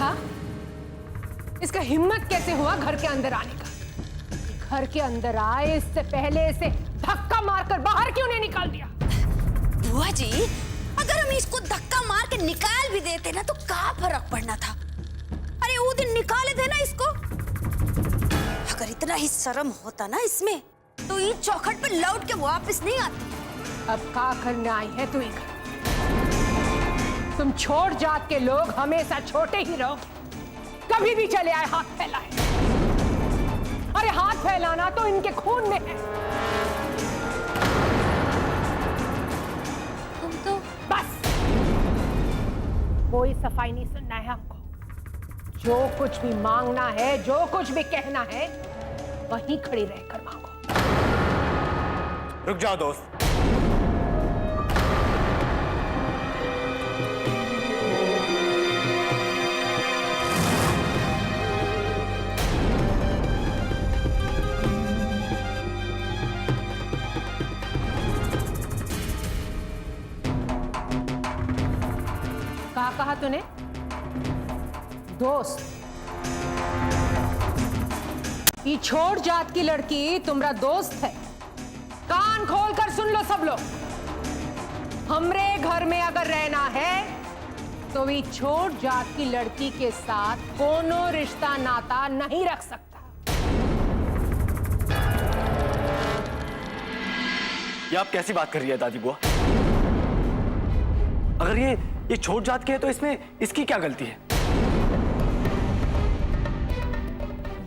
था? इसका हिम्मत कैसे हुआ घर के अंदर आने का? घर के अंदर आए इससे पहले इसे धक्का मारकर बाहर क्यों नहीं निकाल दिया? बुआ जी, अगर हम इसको धक्का मार के निकाल भी देते ना तो क्या फर्क पड़ना था? अरे वो दिन निकाले थे ना इसको। अगर इतना ही शर्म होता ना इसमें तो ये चौखट पे लौट के वापस नहीं आती। अब क्या करने आई है तू इधर? तुम छोट जात के लोग हमेशा छोटे ही रहो, कभी भी चले आए हाथ फैलाए। अरे हाथ फैलाना तो इनके खून में है। हम तो बस कोई सफाई नहीं सुनना है हमको। जो कुछ भी मांगना है, जो कुछ भी कहना है, वहीं खड़ी रहकर मांगो। रुक जाओ दोस्त। कहा तूने? दोस्त? ये छोट जात की लड़की तुम्हारा दोस्त है? कान खोल कर सुन लो सब लोग। हमरे घर में अगर रहना है तो ये छोट जात की लड़की के साथ कोनो रिश्ता नाता नहीं रख सकता। ये आप कैसी बात कर रही है दादी बुआ? अगर ये छोट जात के है तो इसमें इसकी क्या गलती है?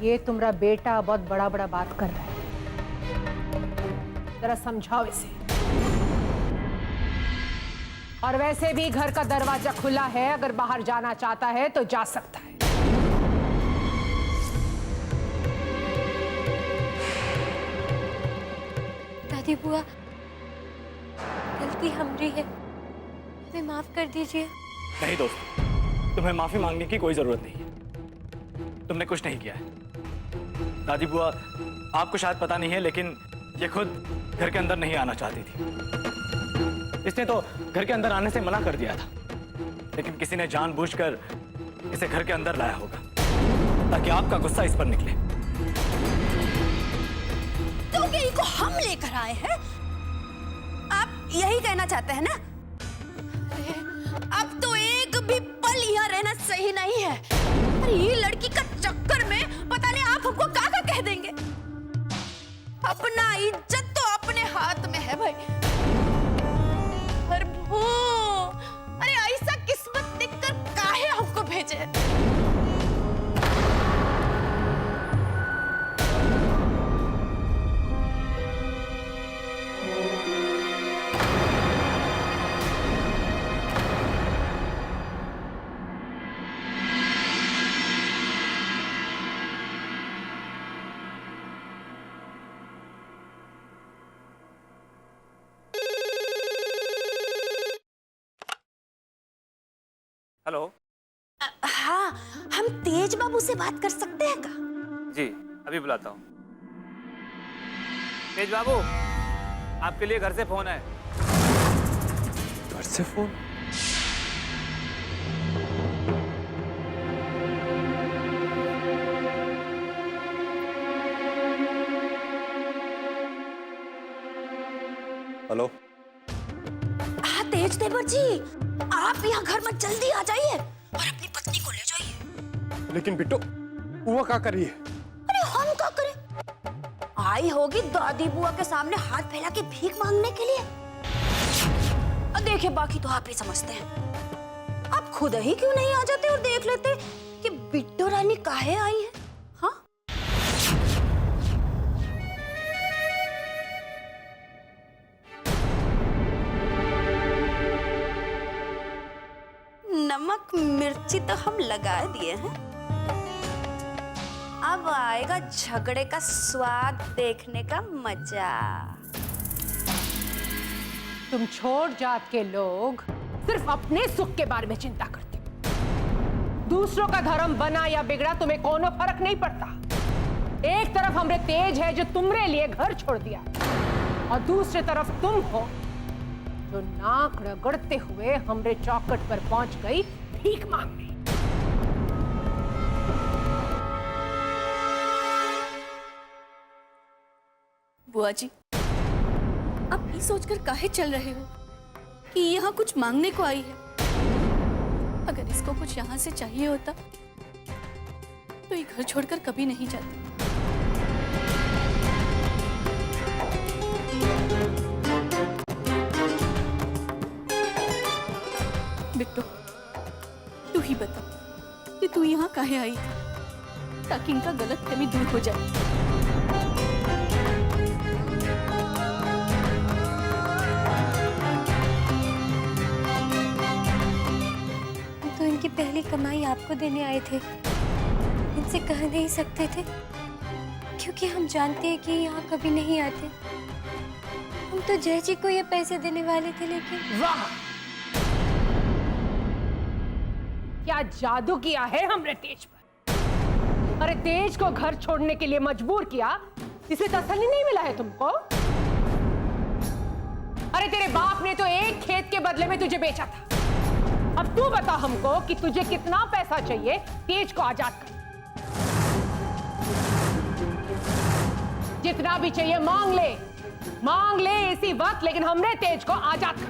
ये तुम्हारा बेटा बहुत बड़ा बड़ा बात कर रहा है, जरा समझाओ इसे। और वैसे भी घर का दरवाजा खुला है, अगर बाहर जाना चाहता है तो जा सकता है। दादी बुआ, गलती हमारी है, हमें माफ कर दीजिए। नहीं दोस्त, तुम्हें माफी मांगने की कोई जरूरत नहीं है। तुमने कुछ नहीं किया है। दादी बुआ, आपको शायद पता नहीं है लेकिन ये खुद घर के अंदर नहीं आना चाहती थी। इसने तो घर के अंदर आने से मना कर दिया था, लेकिन किसी ने जानबूझकर इसे घर के अंदर लाया होगा ताकि आपका गुस्सा इस पर निकले। तो क्या इनको हम लेकर आए हैं? आप यही कहना चाहते हैं ना? अब तो एक भी पल यहाँ रहना सही नहीं है। अरे ये लड़की का चक्कर में पता नहीं आप हमको क्या कह देंगे। अपना इज्जत तो अपने हाथ में है भाई। प्रभु, अरे ऐसा किस्मत देखकर काहे हमको भेजे? हेलो। हाँ, हम तेज बाबू से बात कर सकते हैं क्या? जी, अभी बुलाता हूँ। तेज बाबू, आपके लिए घर से फोन है। घर से फोन? हेलो। हाँ तेज देवर जी, आप यहाँ घर में जल्दी आ जाइए और अपनी पत्नी को ले जाइए। लेकिन बिट्टू, वो क्या कर रही है? अरे हम क्या करें? आई होगी दादी बुआ के सामने हाथ फैला के भीख मांगने के लिए। देखिए, बाकी तो आप ही समझते हैं। आप खुद ही क्यों नहीं आ जाते और देख लेते कि बिट्टू रानी काहे आई है? हाँ, नमक मिर्ची तो हम लगा दिए हैं, अब आएगा झगड़े का स्वाद देखने का मजा। तुम छोट जात के लोग सिर्फ अपने सुख के बारे में चिंता करते हो। दूसरों का धर्म बना या बिगड़ा तुम्हें कोनो फर्क नहीं पड़ता। एक तरफ हमरे तेज है जो तुमरे लिए घर छोड़ दिया, और दूसरी तरफ तुम हो जो नाक रगड़ते हुए हमरे चौखट पर पहुंच गई भीख मांगने। बुआ जी, आप ये सोचकर काहे चल रहे हो कि यहाँ कुछ मांगने को आई है? अगर इसको कुछ यहाँ से चाहिए होता तो ये घर छोड़कर कभी नहीं जाती। बिट्टू, तू ही बता कि तू यहाँ काहे आई थी, ताकि इनका गलतफहमी दूर हो जाए। तो इनकी पहली कमाई आपको देने आए थे, इनसे कह नहीं सकते थे क्योंकि हम जानते हैं कि यहाँ कभी नहीं आते। हम तो जय जी को ये पैसे देने वाले थे, लेकिन वाह, क्या जादू किया है हमने तेज पर। अरे तेज को घर छोड़ने के लिए मजबूर किया, इसे तसल्ली नहीं मिला है तुमको? अरे तेरे बाप ने तो एक खेत के बदले में तुझे बेचा था। अब तू बता हमको कि तुझे कितना पैसा चाहिए तेज को आजाद कर। जितना भी चाहिए मांग ले इसी वक्त, लेकिन हमने तेज को आजाद कर।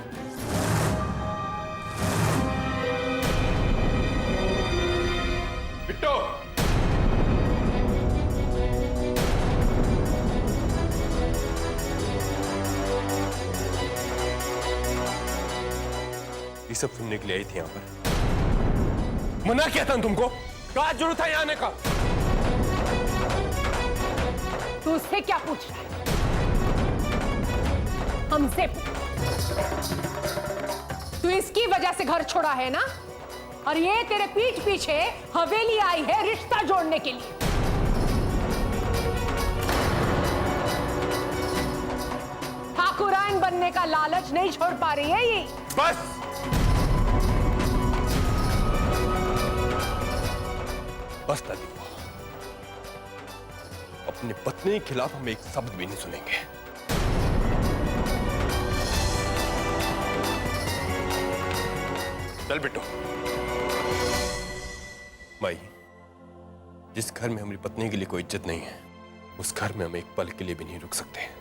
बिट्टो, ये सब सुनने के लिए आई थी यहाँ पर। मना किया था तुमको, क्या जरूरत है यहाँ आने का? तू उससे क्या पूछ रहा है? हमसे पूछ। तू इसकी वजह से घर छोड़ा है ना? और ये तेरे पीठ पीछे हवेली आई है रिश्ता जोड़ने के लिए। ठाकुराइन बनने का लालच नहीं छोड़ पा रही है ये। बस बस दादी, अपनी पत्नी के खिलाफ हम एक शब्द भी नहीं सुनेंगे। चल बिट्टो। माई, जिस घर में हमारी पत्नी के लिए कोई इज्जत नहीं है, उस घर में हम एक पल के लिए भी नहीं रुक सकते।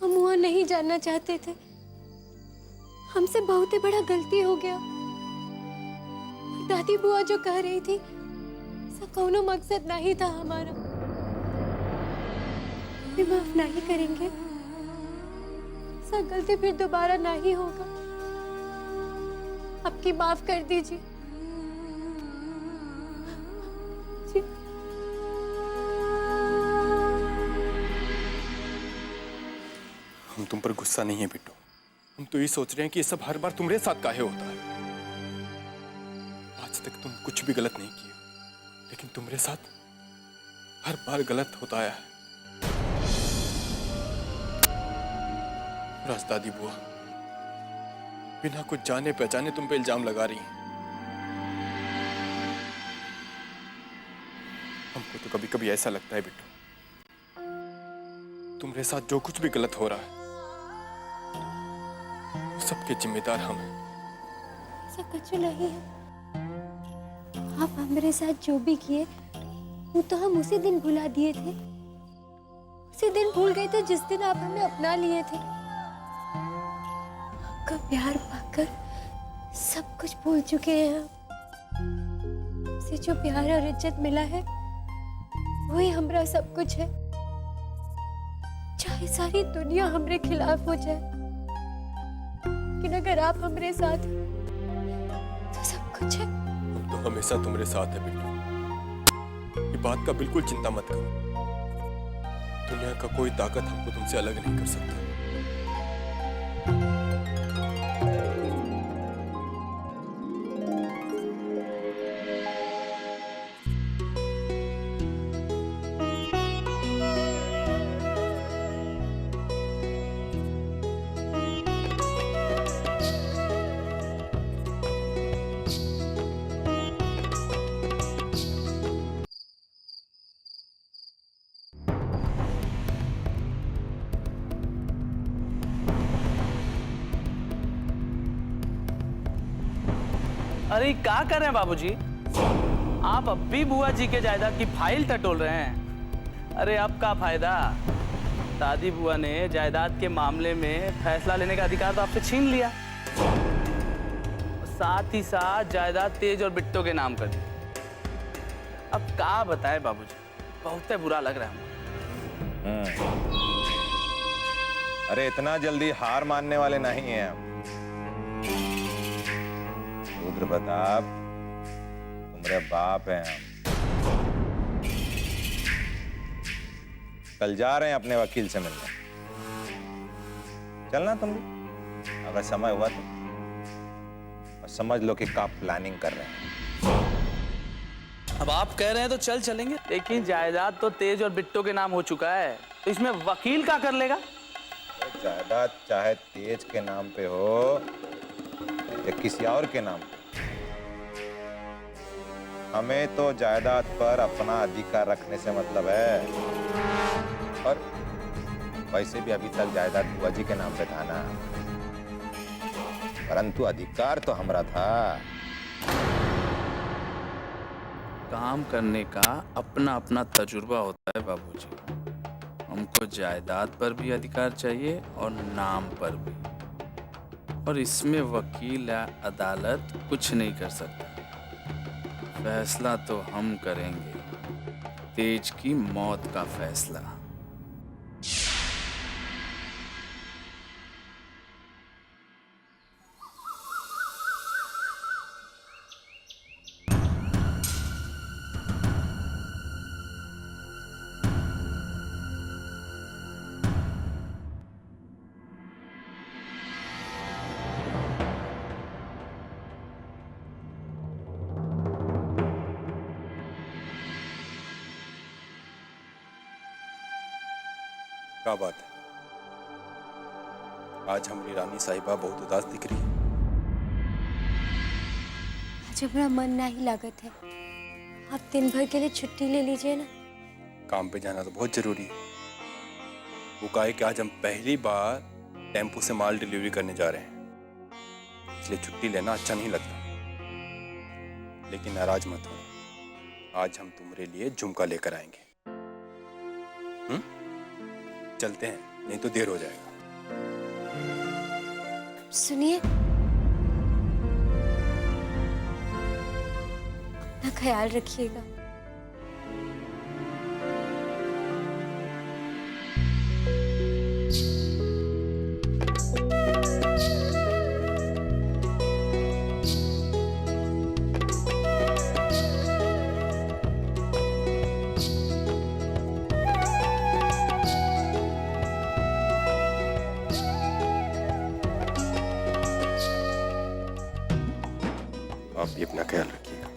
हम वहाँ नहीं जाना चाहते थे। हमसे बहुत ही बड़ा गलती हो गया। दादी बुआ जो कह रही थी, ऐसा कोनो मकसद नहीं था हमारा। भी माफ नहीं करेंगे, ऐसा गलती फिर दोबारा नहीं होगा। आपकी माफ कर दीजिए। जी। हम तुम पर गुस्सा नहीं है बिट्टू, हम तो ये सोच रहे हैं कि ये सब हर बार तुम्हारे साथ काहे होता है। आज तक तुम कुछ भी गलत नहीं किए, लेकिन तुम्हारे साथ हर बार गलत होता आया है। राज दादी बुआ बिना कुछ जाने पहचाने तुम पे इल्जाम लगा रही हैं। हमको तो कभी कभी ऐसा लगता है बिट्टू, तुम्हारे साथ जो कुछ भी गलत हो रहा है सबके जिम्मेदार हम हैं। ऐसा कुछ नहीं है। आप हमारे साथ जो भी किए वो तो हम उसी दिन भुला दिए थे। उसी दिन भूल गए थे जिस दिन आप हमें अपना लिए थे। आपका प्यार पाकर सब कुछ भूल चुके हैं हम। हमसे जो प्यार और इज्जत मिला है वही हमारा सब कुछ है। चाहे सारी दुनिया हमारे खिलाफ हो जाए, लेकिन अगर आप हमारे साथ तो सब कुछ है। हम तो हमेशा तुम्हारे साथ है बिट्टू, ये बात का बिल्कुल चिंता मत करो। दुनिया का कोई ताकत हमको तुमसे अलग नहीं कर सकता। अरे क्या कर रहे हैं बाबूजी? आप अब भी बुआ जी के जायदाद की फाइल टटोल रहे हैं। अरे अब का फायदा? दादी बुआ ने जायदाद के मामले में फैसला लेने का अधिकार तो आपसे छीन लिया, साथ ही साथ जायदाद तेज और बिट्टो के नाम कर दी। अब क्या बताए बाबूजी, बहुत बुरा लग रहा है। अरे इतना जल्दी हार मानने वाले नहीं हैं हम। रुद्र प्रताप, तुम्हारे बाप हैं हम। कल जा रहे हैं अपने वकील से मिलने। चलना तुम भी, अगर समय हुआ तो। और समझ लो कि क्या प्लानिंग कर रहे हैं। अब आप कह रहे हैं तो चलेंगे, लेकिन जायदाद तो तेज और बिट्टो के नाम हो चुका है, तो इसमें वकील क्या कर लेगा? जायदाद चाहे तेज के नाम पे हो या किसी और के नाम पे, हमें तो जायदाद पर अपना अधिकार रखने से मतलब है। और वैसे भी अभी तक जायदाद बुआ जी के नाम पे था ना, परंतु अधिकार तो हमारा था। काम करने का अपना अपना तजुर्बा होता है बाबूजी। हमको जायदाद पर भी अधिकार चाहिए और नाम पर भी, और इसमें वकील या अदालत कुछ नहीं कर सकता। फैसला तो हम करेंगे, तेज की मौत का फैसला। क्या बात है? आज हमारी रानी साहिबा बहुत उदास दिख रही है। आज हमारा मन नहीं लागत है। आप दिन भर के लिए छुट्टी ले लीजिए ना। काम पे जाना तो बहुत जरूरी है। वो कहा है कि आज हम पहली बार टेम्पो से माल डिलीवरी करने जा रहे हैं, इसलिए छुट्टी लेना अच्छा नहीं लगता। लेकिन नाराज मत हो, आज हम तुम्हारे लिए झुमका लेकर आएंगे। चलते हैं, नहीं तो देर हो जाएगा। सुनिए, अपना ख्याल रखिएगा। आप भी अपना ख्याल रखिएगा।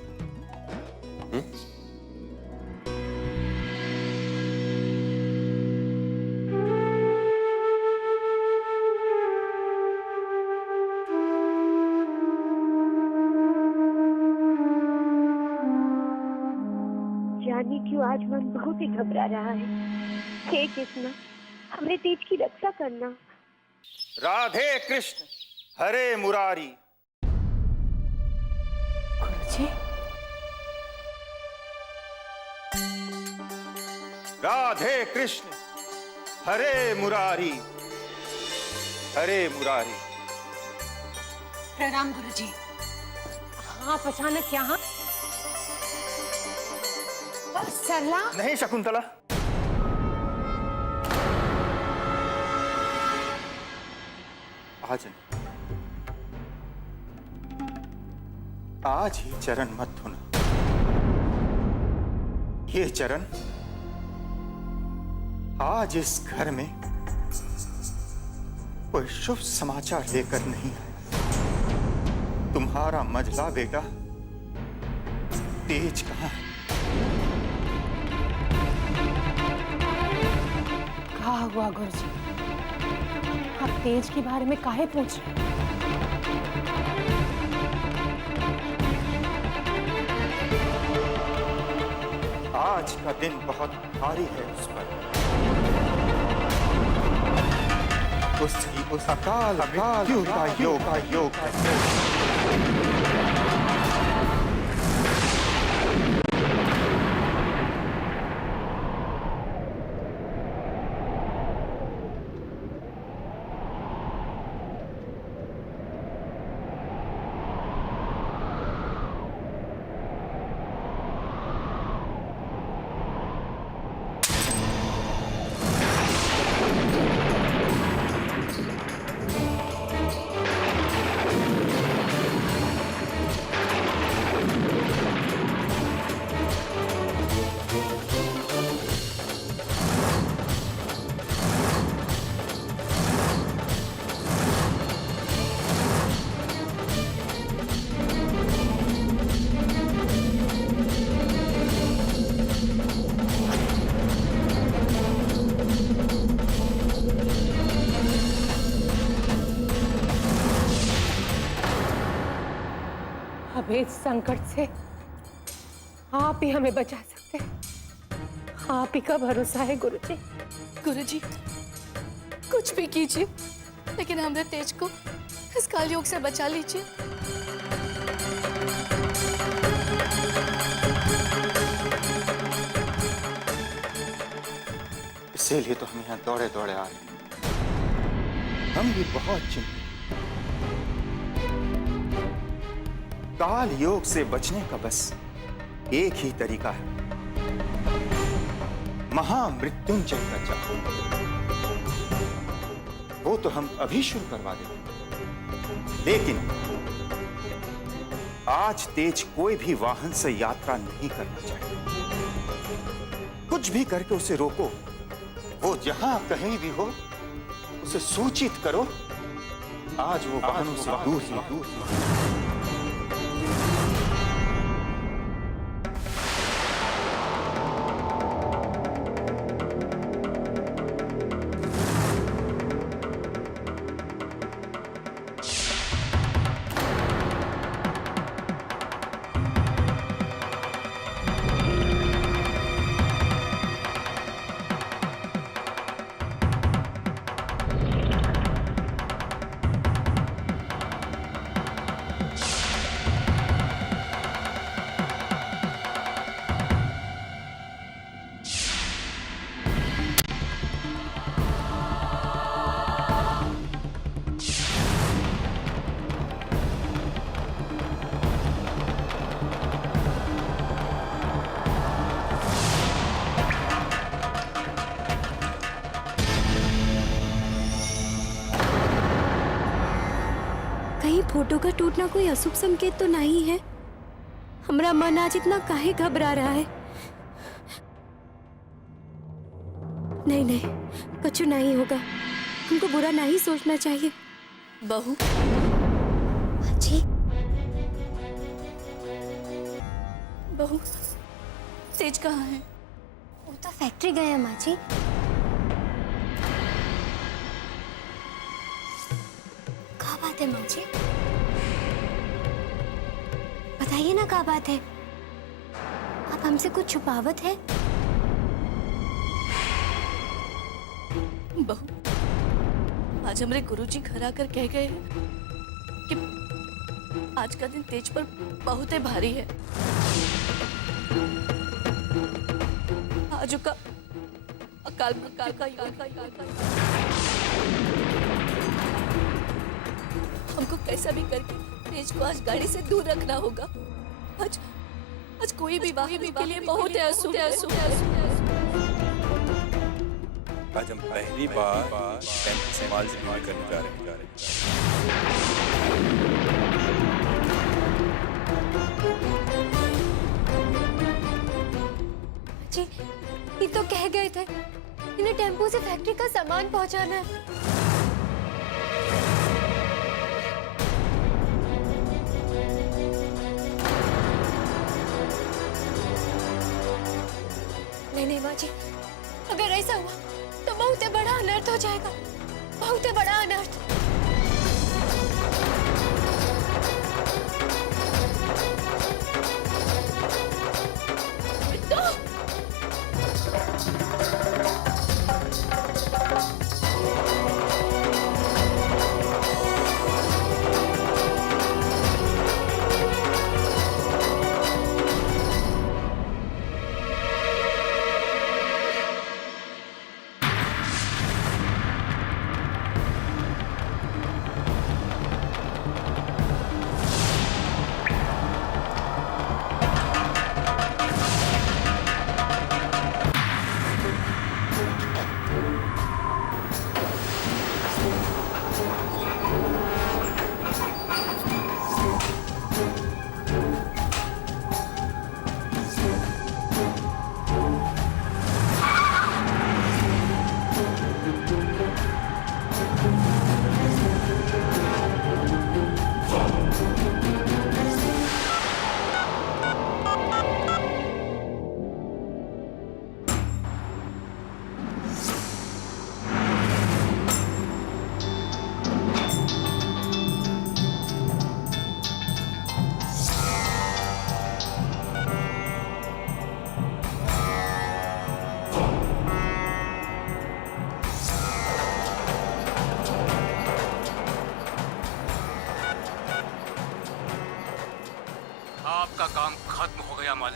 जाने क्यों आज मन बहुत ही घबरा रहा है। हे कृष्ण, हमरे तेज की रक्षा करना। राधे कृष्ण हरे मुरारी। गुरुजी, राधे कृष्ण हरे मुरारी, हरे मुरारी। प्रणाम गुरुजी। हाँ, अचानक यहाँ? सरला? नहीं शकुंतला, आज नहीं। आज ही चरण मत धोना। ये चरण आज इस घर में कोई शुभ समाचार लेकर नहीं आया। तुम्हारा मझला बेटा तेज कहाँ है? क्या हुआ गुरुजी? आप तेज के बारे में काहे पूछ रहे हैं? आज का दिन बहुत भारी है उस पर। उसकी उस अकाल मृत्यु का योग है। इस संकट से आप ही हमें बचा सकते हैं। आप ही का भरोसा है गुरुजी। गुरुजी, कुछ भी कीजिए, लेकिन हमरे तेज को इस कालयोग से बचा लीजिए। इसीलिए तो हम यहाँ दौड़े दौड़े आ रहे हैं। हम भी बहुत चिंतित। काल योग से बचने का बस एक ही तरीका है, महामृत्युंजय का जाप। वो तो हम अभी शुरू करवा देंगे, लेकिन आज तेज कोई भी वाहन से यात्रा नहीं करना चाहिए। कुछ भी करके उसे रोको। वो जहां कहीं भी हो उसे सूचित करो। आज वो वाहनों से दूर ही दूर। कहीं फोटो का टूटना कोई अशुभ संकेत तो नहीं है? हमारा मन आज इतना काहे घबरा रहा है? नहीं नहीं, कुछ नहीं होगा। हमको बुरा नहीं सोचना चाहिए। बहू, जी बहू, तेज कहाँ है? वो तो फैक्ट्री गए हैं माँ जी। क्या बात है माँ जी? बताइए ना, क्या बात है? आप हमसे कुछ छुपावत है? बहू, आज हमारे गुरुजी घर आकर कह गए हैं कि आज का दिन तेज पर बहुत ही भारी है। आज का अकाल हमको कैसा भी करके तेज को आज गाड़ी से दूर रखना होगा। आज कोई भी वाहन के लिए बहुत है अशुभ है। आज हम पहली बार टेम्पो से माल डिलीवरी करने जा रहे हैं। जी, ये तो कह गए थे इन्हें टेम्पो से फैक्ट्री का सामान पहुंचाना है। नहीं माँ जी, अगर ऐसा हुआ तो बहुत बड़ा अनर्थ हो जाएगा, बहुत बड़ा अनर्थ।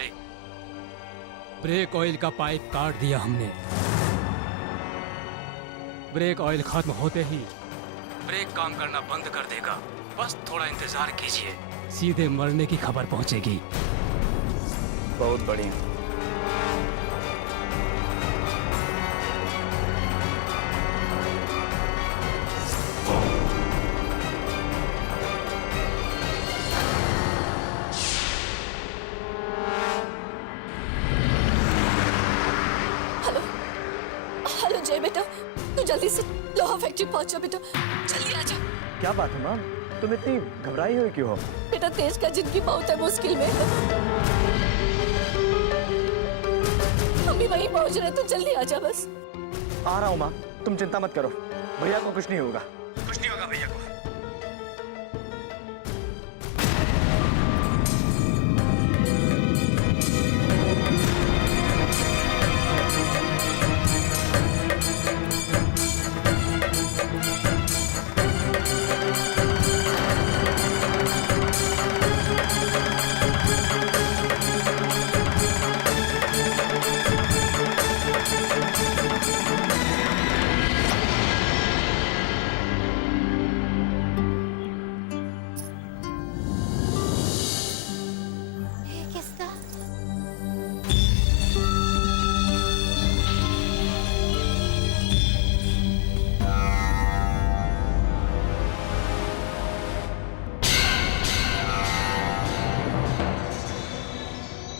ले। ब्रेक ऑयल का पाइप काट दिया हमने। ब्रेक ऑयल खत्म होते ही ब्रेक काम करना बंद कर देगा। बस थोड़ा इंतजार कीजिए, सीधे मरने की खबर पहुंचेगी। बहुत बढ़िया। हेलो जय बेटा, तू जल्दी से लोहा फैक्ट्री पहुंच जा बेटा, जल्दी आ जा। क्या बात है माँ, तुम इतनी घबराई हुई क्यों हो? बेटा तेज का जिंदगी बहुत है मुश्किल में। हम भी वहीं पहुंच रहे, तू जल्दी आ जा बस। आ रहा हूँ माँ, तुम चिंता मत करो, भैया को कुछ नहीं होगा, कुछ नहीं होगा भैया को।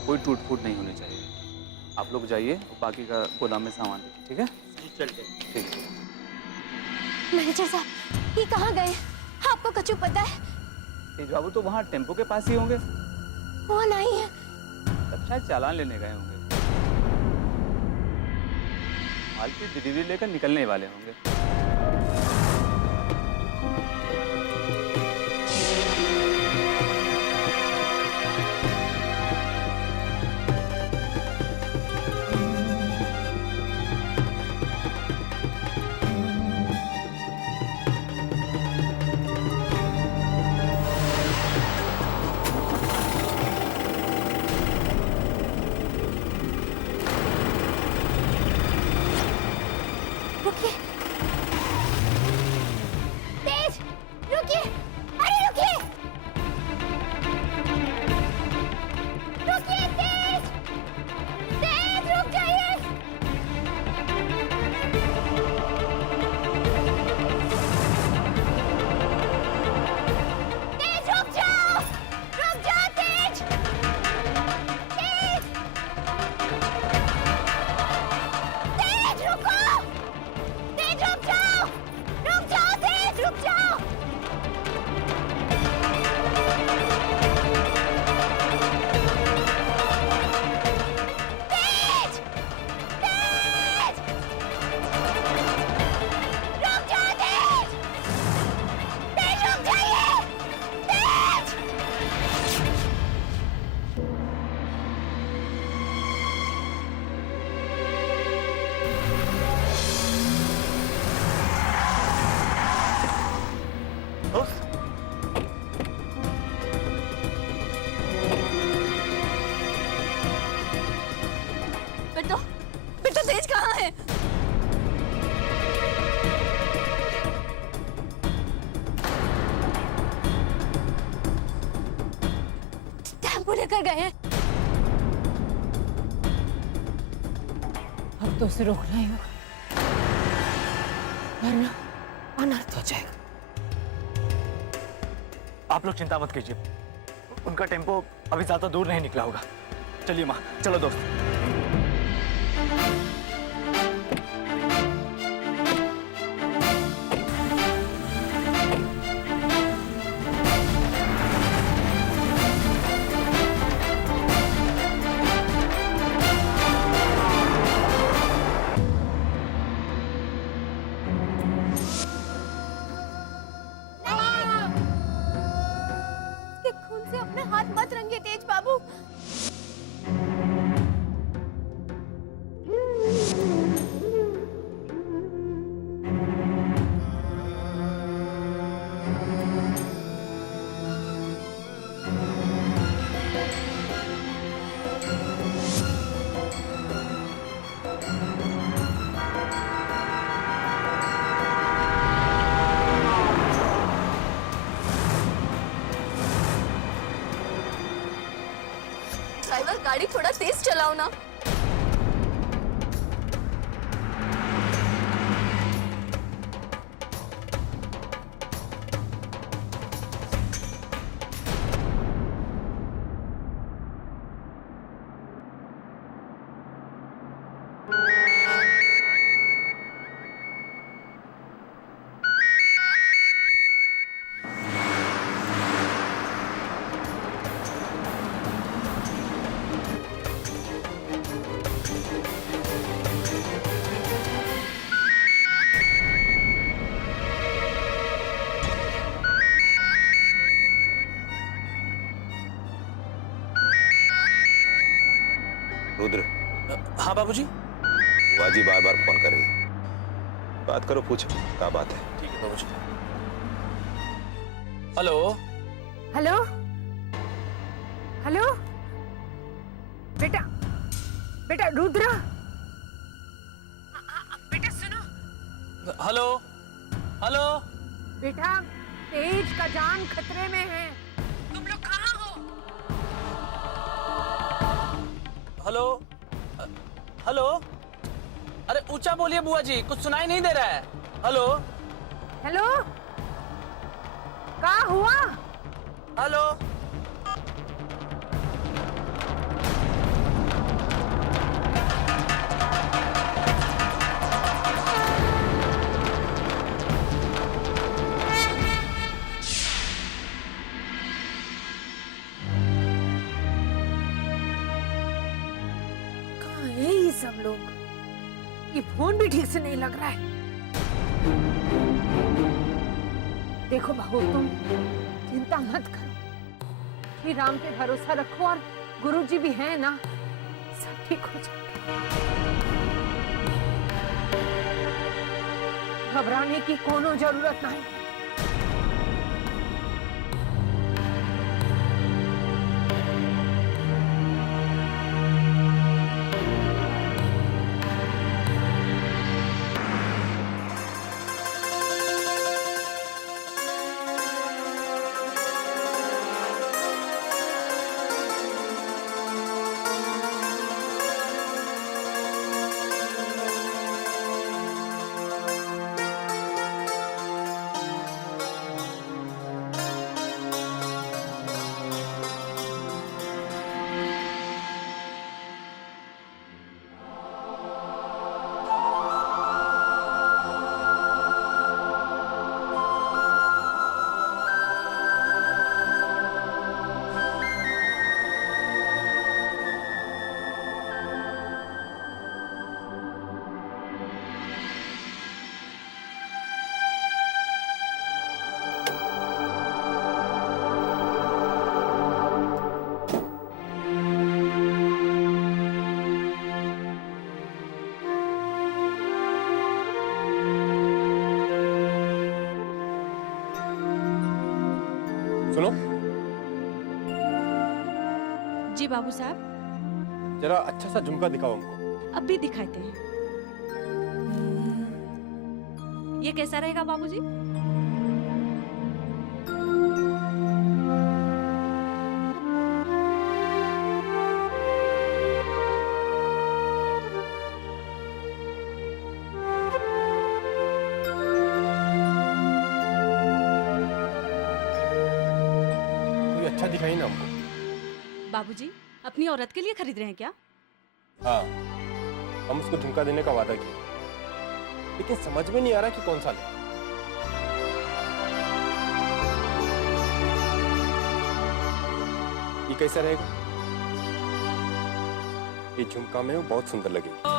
कोई टूट फूट नहीं होनी चाहिए। आप लोग जाइए और बाकी का गोदाम में सामान देखिए, ठीक है? चलते। ठीक है। मैनेजर साहब, ये कहाँ गए? आपको कछु पता है? तेज बाबू तो वहाँ टेम्पो के पास ही होंगे। वो नहीं है। तब शायद चालान लेने गए होंगे। माल की डिलीवरी लेकर निकलने वाले होंगे। रुकिए, तेज, रुकिए, अरे रुकिए, रुकिए तेज, तेज रुक जाइए। तेज रुक जाओ तेज, तेज, तेज रुको। तेज रुक जाओ तेज, रुक जाओ। तेज, तेज, रुक जाओ तेज, तेज रुक जाइए, तेज। बेटा, बेटा तेज कहाँ है? टेम्पो लेकर गए हैं। अब तो उसे रोकना ही होगा, वरना अनर्थ हो जाएगा। आप लोग चिंता मत कीजिए, उनका टेम्पो अभी ज्यादा दूर नहीं निकला होगा। चलिए माँ, चलो दोस्त। इसके खून से अपने हाथ मत रंगिए तेज बाबू। गाड़ी थोड़ा तेज चलाओ ना। रुद्र, हाँ बाबूजी। बुआ जी बार बार फोन कर रही है, बात करो, पूछो क्या बात है। ठीक है बाबूजी। हेलो हेलो हेलो बेटा, बेटा रुद्र, बेटा सुनो। हेलो हेलो बेटा तेज का जान खतरे में है, तुम लोग कहाँ हो? हेलो हेलो, अरे ऊंचा बोलिए बुआ जी, कुछ सुनाई नहीं दे रहा है। हेलो हेलो, क्या हुआ? हेलो कहाँ है ये सब लोग? ये फोन भी ठीक से नहीं लग रहा है। देखो बहू, तुम चिंता मत करो, श्री राम पे भरोसा रखो और गुरु जी भी हैं ना, सब ठीक हो जाएगा। घबराने की कोनो जरूरत नहीं। सुनो, जी बाबू साहब। जरा अच्छा सा झुमका दिखाओ हमको। अब भी दिखाते हैं। ये कैसा रहेगा बाबूजी? कोई अच्छा दिखाई ना हमको। बाबूजी अपनी औरत के लिए खरीद रहे हैं क्या? हाँ, हम उसको झुमका देने का वादा किया, लेकिन समझ में नहीं आ रहा कि कौन सा ले। ये कैसा रहेगा? ये झुमका में वो बहुत सुंदर लगेगी।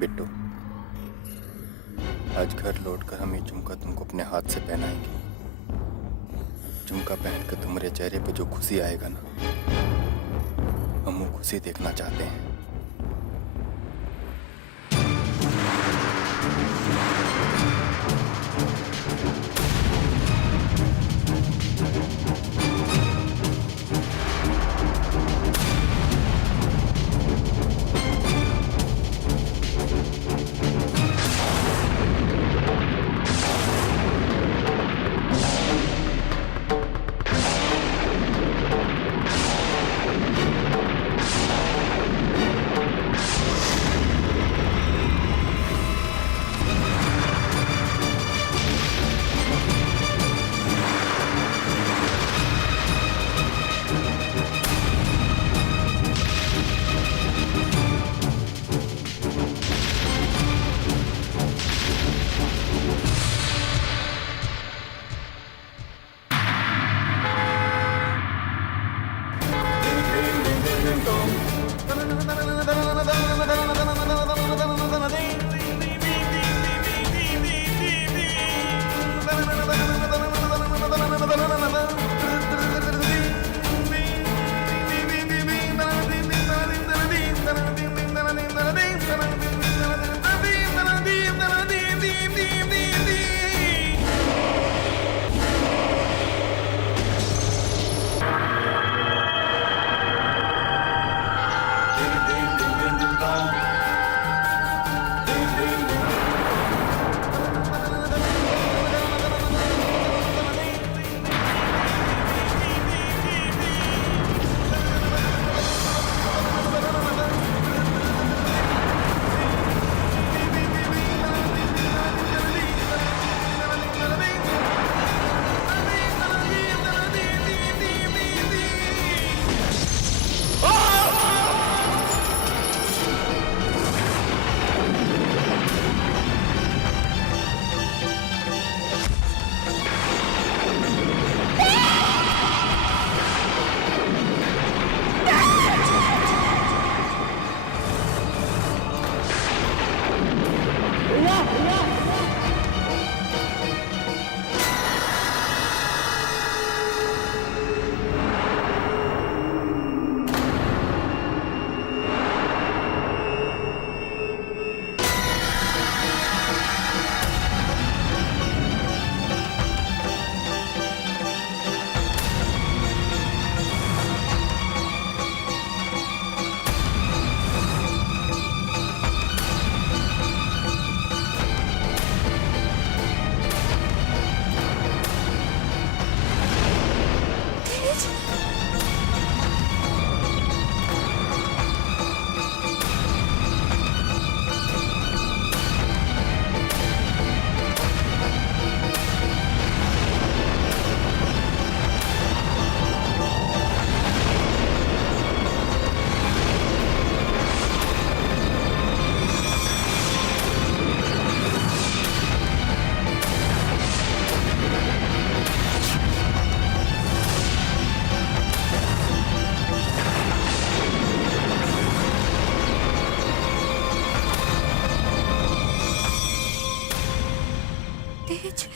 बिट्टू, आज घर लौटकर हम ये झुमका तुमको अपने हाथ से पहनाएंगे। झुमका पहनकर तुम्हारे चेहरे पे जो खुशी आएगा ना, हम वो खुशी देखना चाहते हैं। तेज,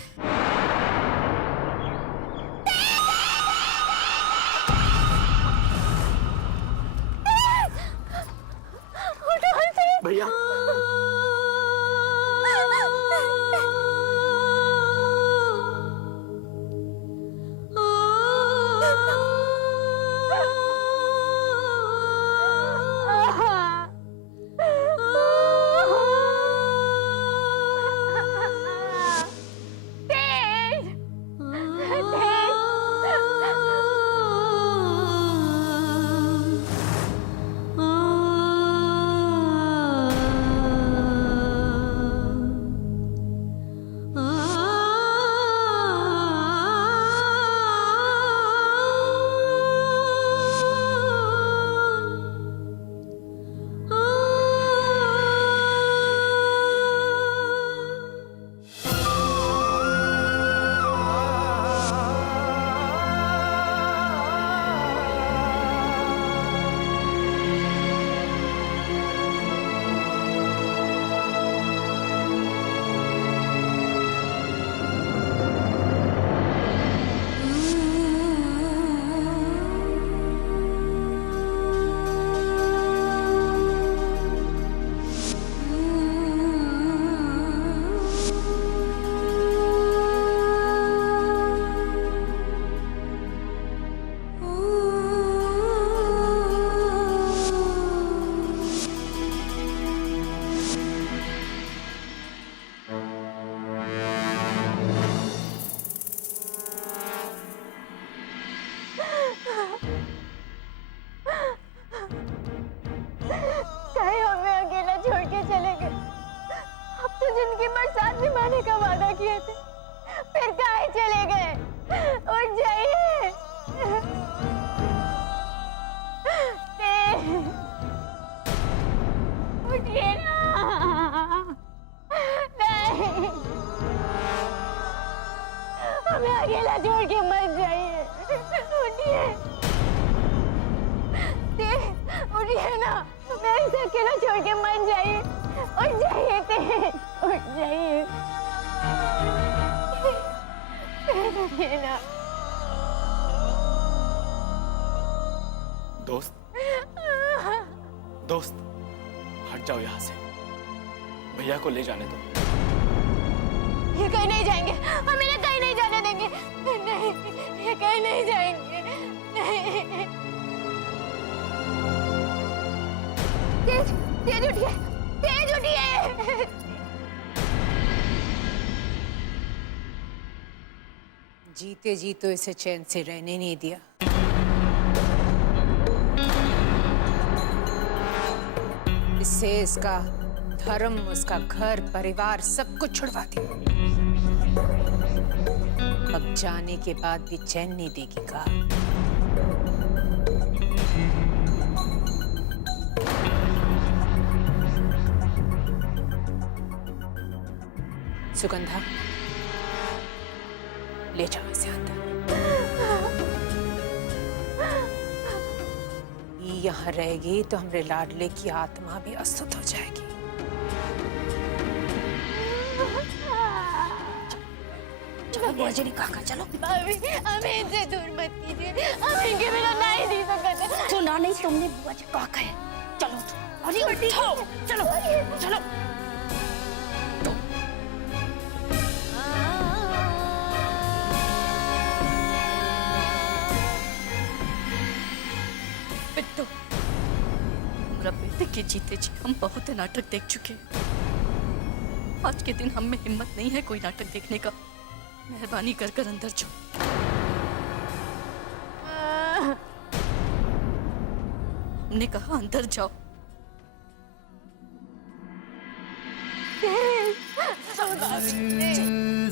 भैया बरसात निभाने का वादा किए थे, फिर काहे चले गए? उठ जाइए। उठिए ना। नहीं, हमें अकेला छोड़ के मत जाइए। उठिए, उठिए ना, हमें ऐसे अकेला छोड़ के मत जाइए। उठ जाइए तेज, उठ जाइए। उठिए ना। दोस्त हट जाओ यहाँ से, भैया को ले जाने दो। ये कहीं नहीं जाएंगे, हम इन्हें कहीं नहीं जाने देंगे। नहीं, ये कहीं नहीं जाएंगे। नहीं। तेज, तेज उठिए, तेज उठिए। जीते जी तो इसे चैन से रहने नहीं दिया। इससे इसका धर्म, उसका घर, परिवार सब कुछ छुड़वा दिया। अब जाने के बाद भी चैन नहीं देगी का। सुगंधा, ले जाओ इसे अंदर। यहाँ रहेगी तो हमरे लाडले की आत्मा भी अस्तुत हो जाएगी। चलो बुआ जी ने कहा चलो। हमें इनसे दूर मत कीजिए, हम इनके बिना नहीं जी सकते। सुना नहीं तुमने बुआ जी कहा है? चलो अरे उठो, चलो चलो। बिट्टू, हमरा बेटे के जीते जी हम बहुत नाटक देख चुके हैं। आज के दिन हम में हिम्मत नहीं है कोई नाटक देखने का। मेहरबानी कर कर अंदर जाओ। हमने कहा अंदर जाओ।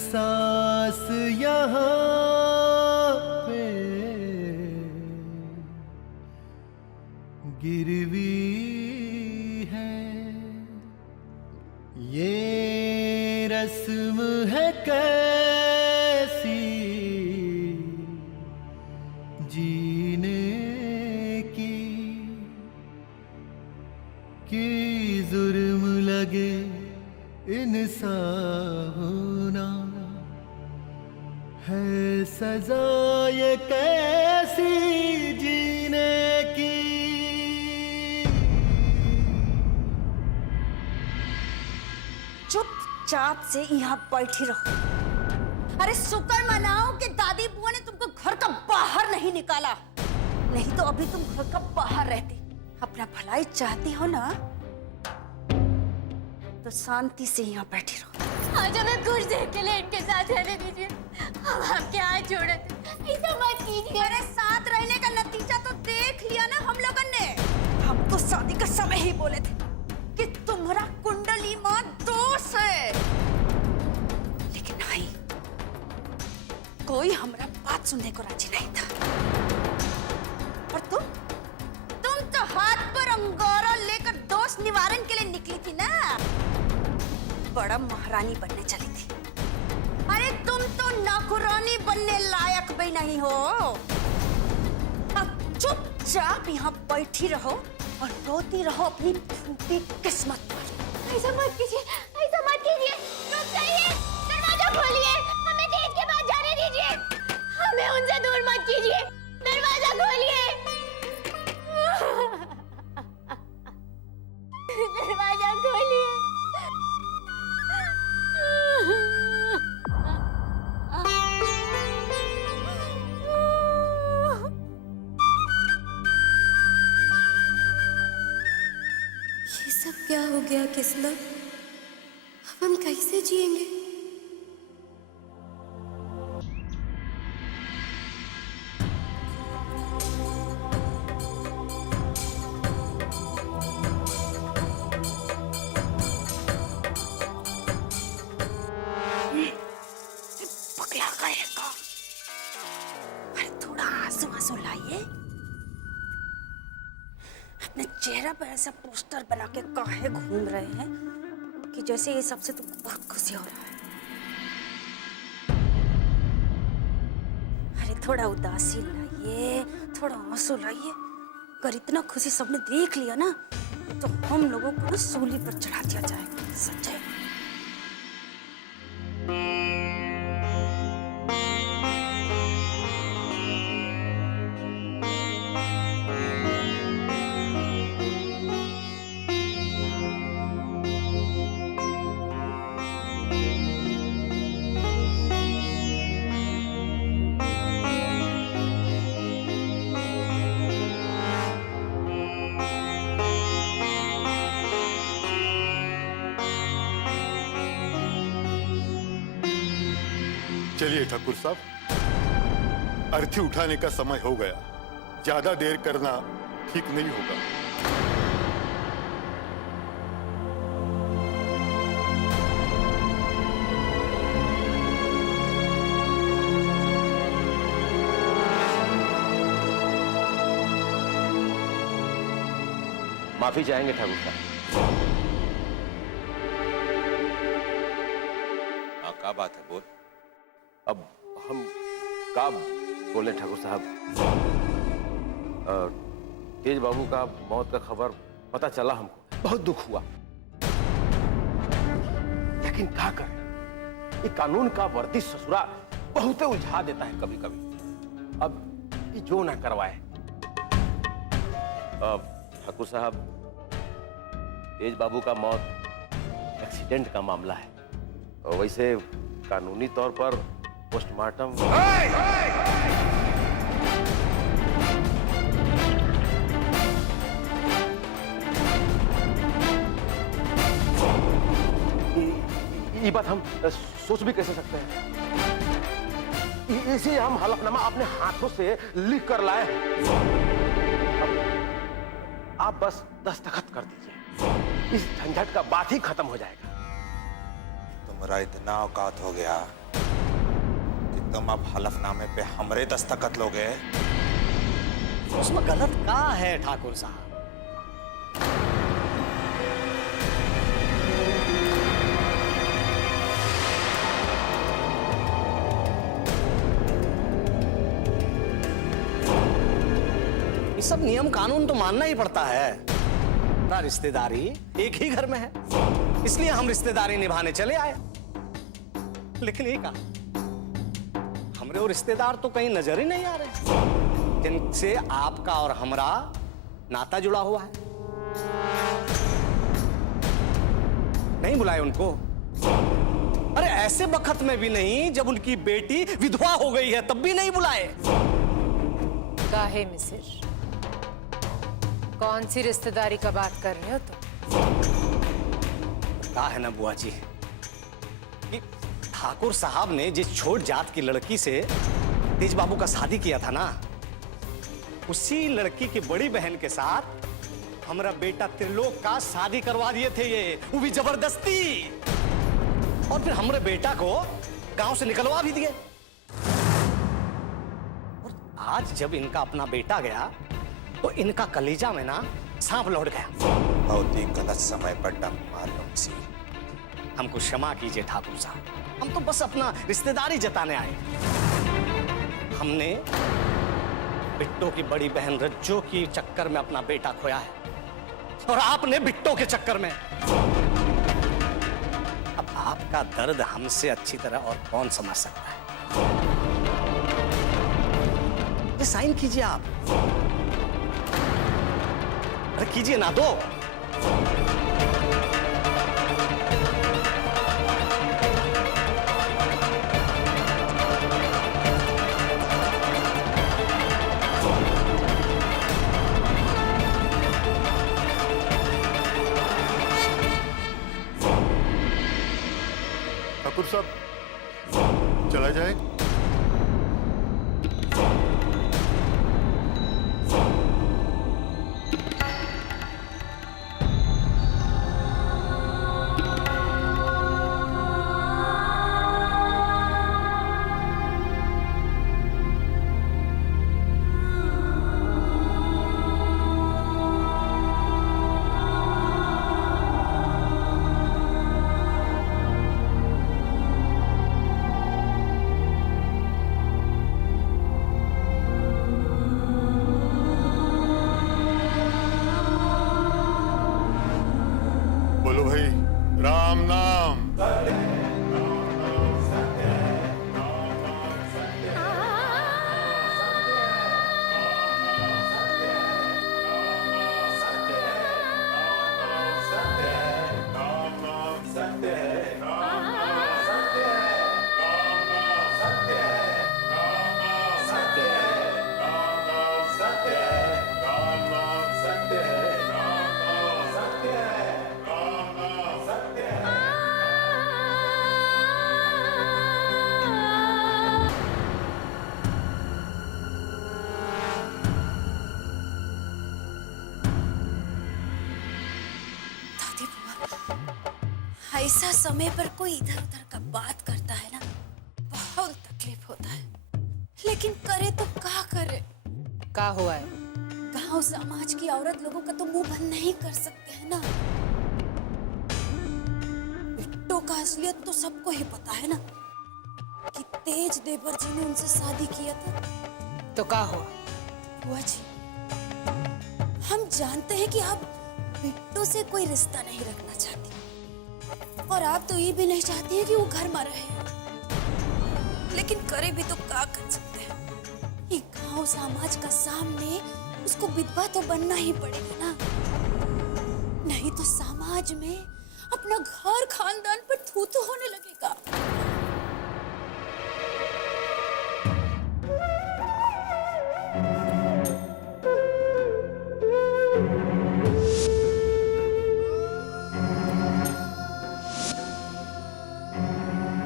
सांस यहाँ पे गिरवी है, ये रस्म है कैसी जीने की, कि जुर्म लगे इंसान होना है सजा, ये कैसी जीने की। चुपचाप से यहाँ बैठी रहो। अरे शुक्र मनाओ कि दादी बुआ ने तुमको घर का बाहर नहीं निकाला, नहीं तो अभी तुम घर का बाहर रहती। अपना भलाई चाहती हो ना तो शांति से यहाँ बैठी रहो। आज हमें कुछ देर के लिए इनके साथ रहने दीजिए। हम आपके हाथ जोड़े थे, ऐसा मत कीजिए। अरे साथ रहने का नतीजा तो देख लिया ना हम लोगों ने। हम तो शादी का समय ही बोले थे कि तुम्हारा कुंडली मां दोष है, लेकिन नहीं, कोई हमारा बात सुनने को राजी नहीं था। और तुम तो हाथ पर अंगारा लेकर दोष निवारण के लिए निकली थी ना, बड़ा महारानी बनने चली थी। अरे तुम तो नौकरानी बनने लायक भी नहीं हो। अब चुपचाप यहाँ बैठी रहो और रोती रहो अपनी फूटी किस्मत पर। ऐसा मत कीजिए, ऐसा मत कीजिए। रुक जाइए, दरवाजा खोलिए, हमें तेज के पास जाने दीजिए। हमें उनसे दूर मत कीजिए, दरवाजा खोलिए। दरवाजा खोलिए। ये सब क्या हो गया किस्मत? अब हम कैसे जिएंगे? चेहरा पर ऐसा पोस्टर बना के काहे घूम रहे हैं कि जैसे ये सबसे तो बहुत खुशी हो रहा है। अरे थोड़ा उदासी लाइए, थोड़ा आंसू लाइए। अगर इतना खुशी सबने देख लिया ना तो हम लोगों को ना सूली पर चढ़ा दिया जाएगा, समझे? चलिए ठाकुर साहब, अर्थी उठाने का समय हो गया। ज्यादा देर करना ठीक नहीं होगा। माफी चाहेंगे ठाकुर साहब। क्या बात है, बोल। अब हम का बोले ठाकुर साहब, तेज बाबू का मौत का खबर पता चला हमको, बहुत दुख हुआ, लेकिन क्या करें, ये कानून का वर्दी ससुरा बहुत उलझा देता है कभी कभी। अब ये जो ना करवाए। ठाकुर साहब, तेज बाबू का मौत एक्सीडेंट का मामला है, और वैसे कानूनी तौर पर पोस्टमार्टम। ये बात हम सोच भी कैसे सकते हैं? इसीलिए हम हलफनामा अपने हाथों से लिख कर लाए हैं। आप बस दस्तखत कर दीजिए, इस झंझट का बात ही खत्म हो जाएगा। तुम्हारा इतना औकात हो गया कि तुम अब हलफनामे पे हमरे दस्तखत लोगे? उसमें गलत क्या है ठाकुर साहब? ये सब नियम कानून तो मानना ही पड़ता है ना। रिश्तेदारी एक ही घर में है, इसलिए हम रिश्तेदारी निभाने चले आए। लेकिन ये कहा, हमरे वो रिश्तेदार तो कहीं नजर ही नहीं आ रहे जिनसे आपका और हमारा नाता जुड़ा हुआ है। नहीं बुलाए उनको? अरे ऐसे वक्त में भी नहीं जब उनकी बेटी विधवा हो गई है, तब भी नहीं बुलाए। काहे मिसिर, कौन सी रिश्तेदारी का बात कर रहे हो तुम? कहा है ना बुआ जी कि ठाकुर साहब ने जिस छोट जात की लड़की से तेज बाबू का शादी किया था ना, उसी लड़की की बड़ी बहन के साथ हमारा बेटा त्रिलोक का शादी करवा दिए थे ये, वो भी जबरदस्ती। और फिर हमारे बेटा को गांव से निकलवा भी दिए। और आज जब इनका अपना बेटा गया तो इनका कलेजा में ना सांप लौट गया। बहुत ही गलत समय पर डंक मार लो किसी। हमको क्षमा कीजिए ठाकुर साहब, हम तो बस अपना रिश्तेदारी जताने आए। हमने बिट्टो की बड़ी बहन रज्जो की चक्कर में अपना बेटा खोया है, और आपने बिट्टो के चक्कर में। अब आपका दर्द हमसे अच्छी तरह और कौन समझ सकता है? ये साइन कीजिए आप। अरे कीजिए ना, दो। ठाकुर साहब, चला जाए? ऐसा समय पर कोई इधर उधर का बात करता है ना, बहुत तकलीफ होता है। लेकिन करे तो क्या करे? का हुआ है? गांव समाज की औरत लोगों का तो मुंह बंद नहीं कर सकते हैं ना। बिट्टो का असलियत तो सबको ही पता है ना, कि तेज देवर जी ने उनसे शादी किया था। तो का हुआ? बुआ जी, हम जानते हैं कि आप बिट्टो से कोई रिश्ता नहीं रखना चाहती, और आप तो ये भी नहीं चाहती है कि वो घर में रहे। लेकिन करे भी तो क्या कर सकते हैं? ये गांव समाज का सामने उसको विधवा तो बनना ही पड़ेगा ना, नहीं तो समाज में अपना घर खानदान पर थू-थू होने लगेगा।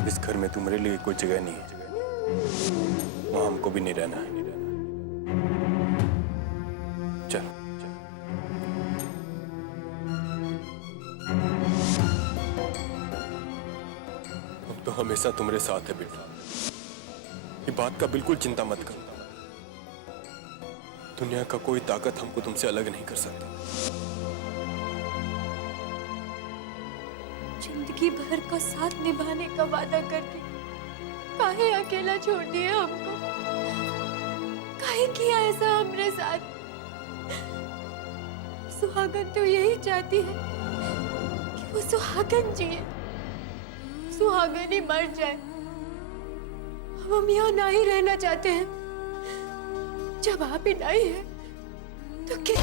इस घर में तुम्हारे लिए कोई जगह नहीं है, वहां हमको भी नहीं रहना है। चलो। अब तो हमेशा तुम्हारे साथ है बेटा, ये बात का बिल्कुल चिंता मत करो। दुनिया का कोई ताकत हमको तुमसे अलग नहीं कर सकता। जिंदगी भर का साथ निभाने का वादा करके काहे अकेला छोड़ दिया हमको? काहे किया ऐसा हमरे साथ? सुहागन तो यही चाहती है कि वो सुहागन जिए, सुहागन ही मर जाए। हम यहाँ ना ही रहना चाहते हैं। जब आप ही नहीं है तो क्या?